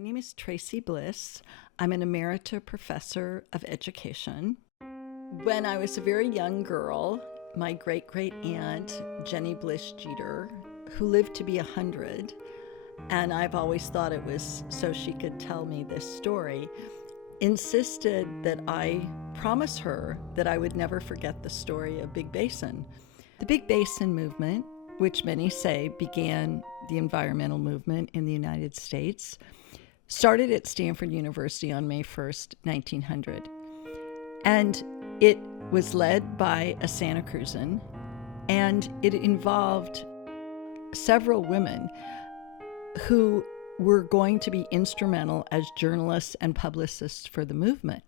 name is Traci Bliss. I'm an emerita professor of education. When I was a very young girl, my great-great-aunt, Jenny Bliss Jeter, who lived to be 100, and I've always thought it was so she could tell me this story, insisted that I promise her that I would never forget the story of Big Basin. The Big Basin movement, which many say began the environmental movement in the United States, started at Stanford University on May 1st, 1900. And it was led by a Santa Cruzan, and it involved several women who were going to be instrumental as journalists and publicists for the movement.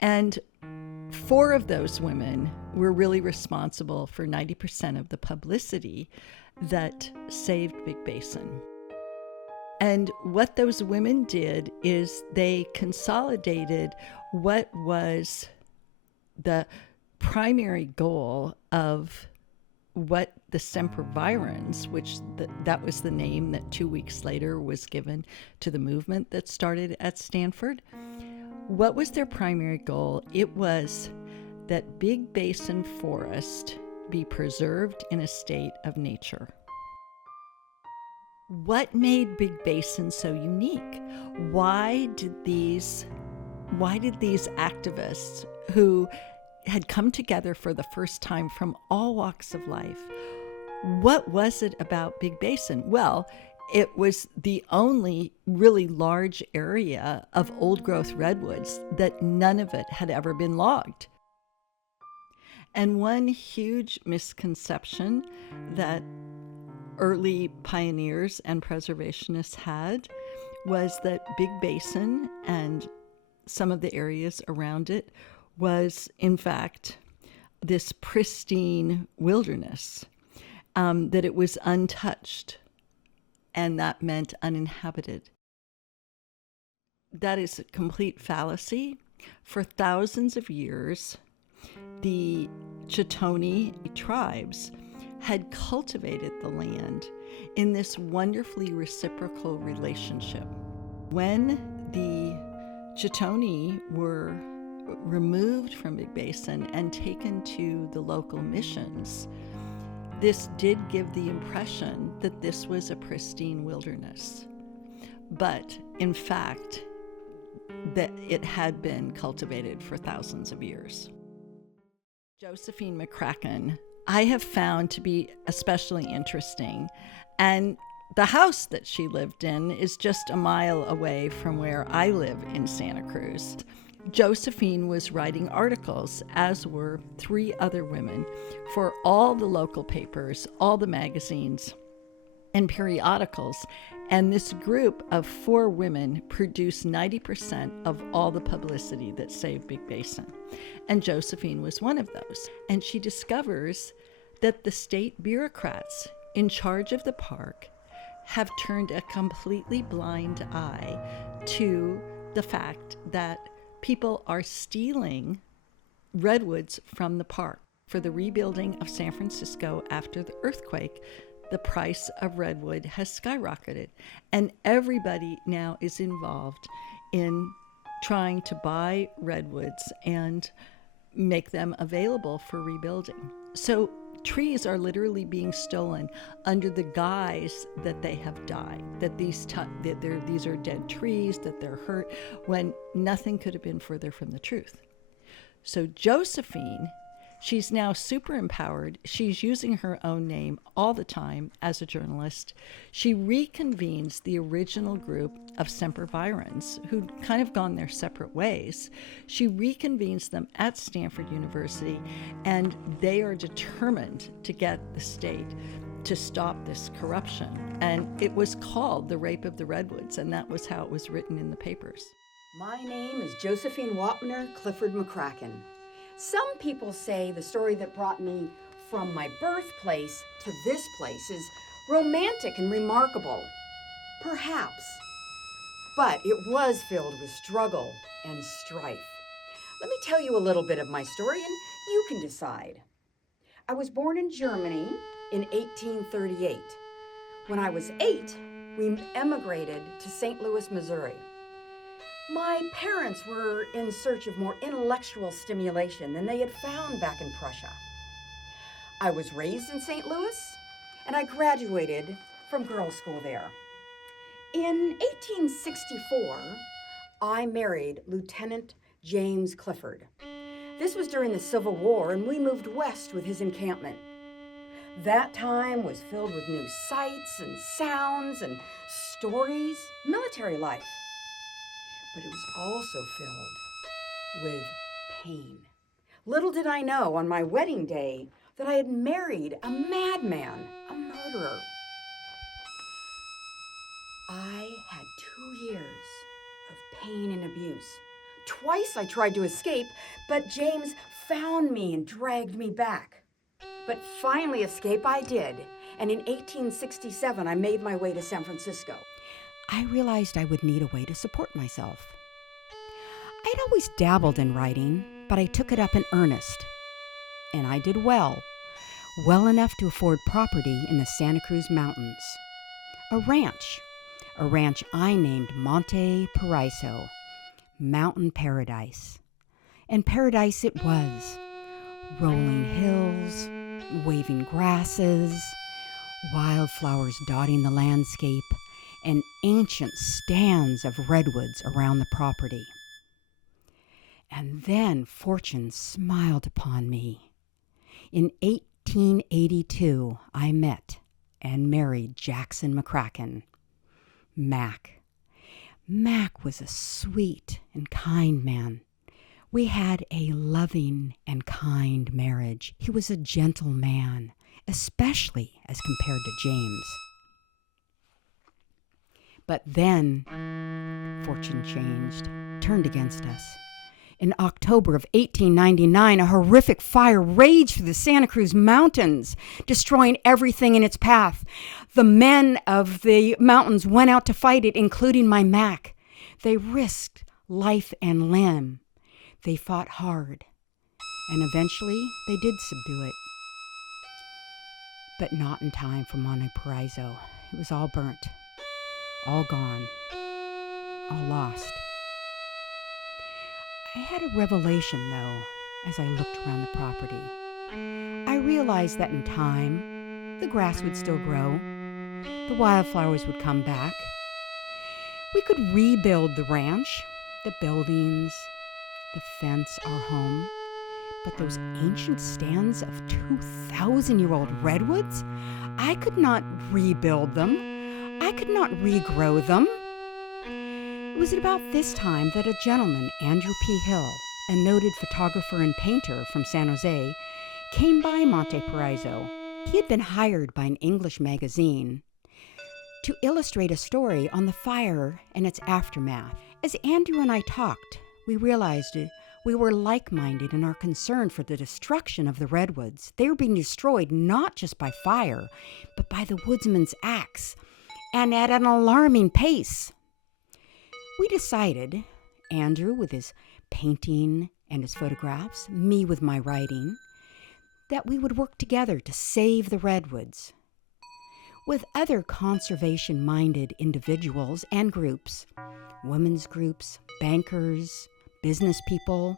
And 4 of those women were really responsible for 90% of the publicity that saved Big Basin. And what those women did is they consolidated what was the primary goal of what the Sempervirens, which that was the name that 2 weeks later was given to the movement that started at Stanford. What was their primary goal? It was that Big Basin Forest be preserved in a state of nature. What made Big Basin so unique? Why did these activists who had come together for the first time from all walks of life, what was it about Big Basin? Well, it was the only really large area of old-growth redwoods that none of it had ever been logged. And one huge misconception that early pioneers and preservationists had was that Big Basin and some of the areas around it was, in fact, this pristine wilderness, that it was untouched, and that meant uninhabited. That is a complete fallacy. For thousands of years, the Chitoni tribes had cultivated the land in this wonderfully reciprocal relationship. When the Chitoni were removed from Big Basin and taken to the local missions, this did give the impression that this was a pristine wilderness. But in fact, that it had been cultivated for thousands of years. Josephine McCracken, I have found to be especially interesting, and the house that she lived in is just a mile away from where I live in Santa Cruz. Josephine was writing articles, as were 3 other women, for all the local papers, all the magazines and periodicals, and this group of 4 women produced 90% of all the publicity that saved Big Basin. And Josephine was one of those. And she discovers that the state bureaucrats in charge of the park have turned a completely blind eye to the fact that people are stealing redwoods from the park. For the rebuilding of San Francisco after the earthquake, the price of redwood has skyrocketed, and everybody now is involved in trying to buy redwoods and make them available for rebuilding. So trees are literally being stolen under the guise that they have died, that these are dead trees, that they're hurt, when nothing could have been further from the truth. So Josephine, she's now super empowered. She's using her own name all the time as a journalist. She reconvenes the original group of Sempervirens who'd kind of gone their separate ways. She reconvenes them at Stanford University, and they are determined to get the state to stop this corruption. And it was called the Rape of the Redwoods, and that was how it was written in the papers. My name is Josephine Clifford McCracken. Some people say the story that brought me from my birthplace to this place is romantic and remarkable. Perhaps. But it was filled with struggle and strife. Let me tell you a little bit of my story and you can decide. I was born in Germany in 1838. When I was 8, we emigrated to St. Louis, Missouri. My parents were in search of more intellectual stimulation than they had found back in Prussia. I was raised in St. Louis, and I graduated from girls' school there. In 1864, I married Lieutenant James Clifford. This was during the Civil War, and we moved west with his encampment. That time was filled with new sights and sounds and stories, military life. But it was also filled with pain. Little did I know on my wedding day that I had married a madman, a murderer. I had 2 years of pain and abuse. Twice I tried to escape, but James found me and dragged me back. But finally escape I did, and in 1867 I made my way to San Francisco. I realized I would need a way to support myself. I'd always dabbled in writing, but I took it up in earnest. And I did well enough to afford property in the Santa Cruz Mountains. A ranch I named Monte Paraiso, Mountain Paradise. And paradise it was. Rolling hills, waving grasses, wildflowers dotting the landscape, and ancient stands of redwoods around the property. And then fortune smiled upon me. In 1882, I met and married Jackson McCracken, Mac. Mac was a sweet and kind man. We had a loving and kind marriage. He was a gentle man, especially as compared to James. But then, fortune changed, turned against us. In October of 1899, a horrific fire raged through the Santa Cruz Mountains, destroying everything in its path. The men of the mountains went out to fight it, including my Mac. They risked life and limb. They fought hard, and eventually they did subdue it. But not in time for Monte Paraiso. It was all burnt, all gone, all lost. I had a revelation, though, as I looked around the property. I realized that in time, the grass would still grow, the wildflowers would come back. We could rebuild the ranch, the buildings, the fence, our home. But those ancient stands of 2,000-year-old redwoods, I could not rebuild them. I could not regrow them. It was at about this time that a gentleman, Andrew P. Hill, a noted photographer and painter from San Jose, came by Monte Paraiso. He had been hired by an English magazine to illustrate a story on the fire and its aftermath. As Andrew and I talked, we realized we were like-minded in our concern for the destruction of the redwoods. They were being destroyed not just by fire, but by the woodsman's axe, and at an alarming pace. We decided, Andrew with his painting and his photographs, me with my writing, that we would work together to save the redwoods. With other conservation-minded individuals and groups, women's groups, bankers, business people,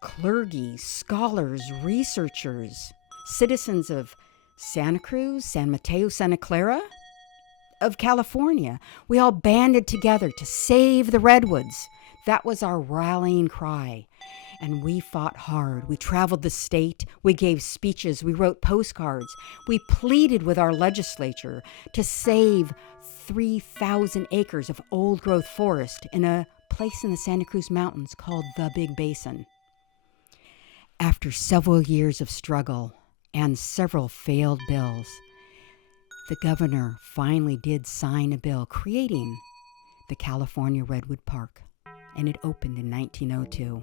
clergy, scholars, researchers, citizens of Santa Cruz, San Mateo, Santa Clara, of California. We all banded together to save the redwoods. That was our rallying cry. And we fought hard. We traveled the state. We gave speeches. We wrote postcards. We pleaded with our legislature to save 3,000 acres of old-growth forest in a place in the Santa Cruz Mountains called the Big Basin. After several years of struggle and several failed bills, the governor finally did sign a bill creating the California Redwood Park, and it opened in 1902.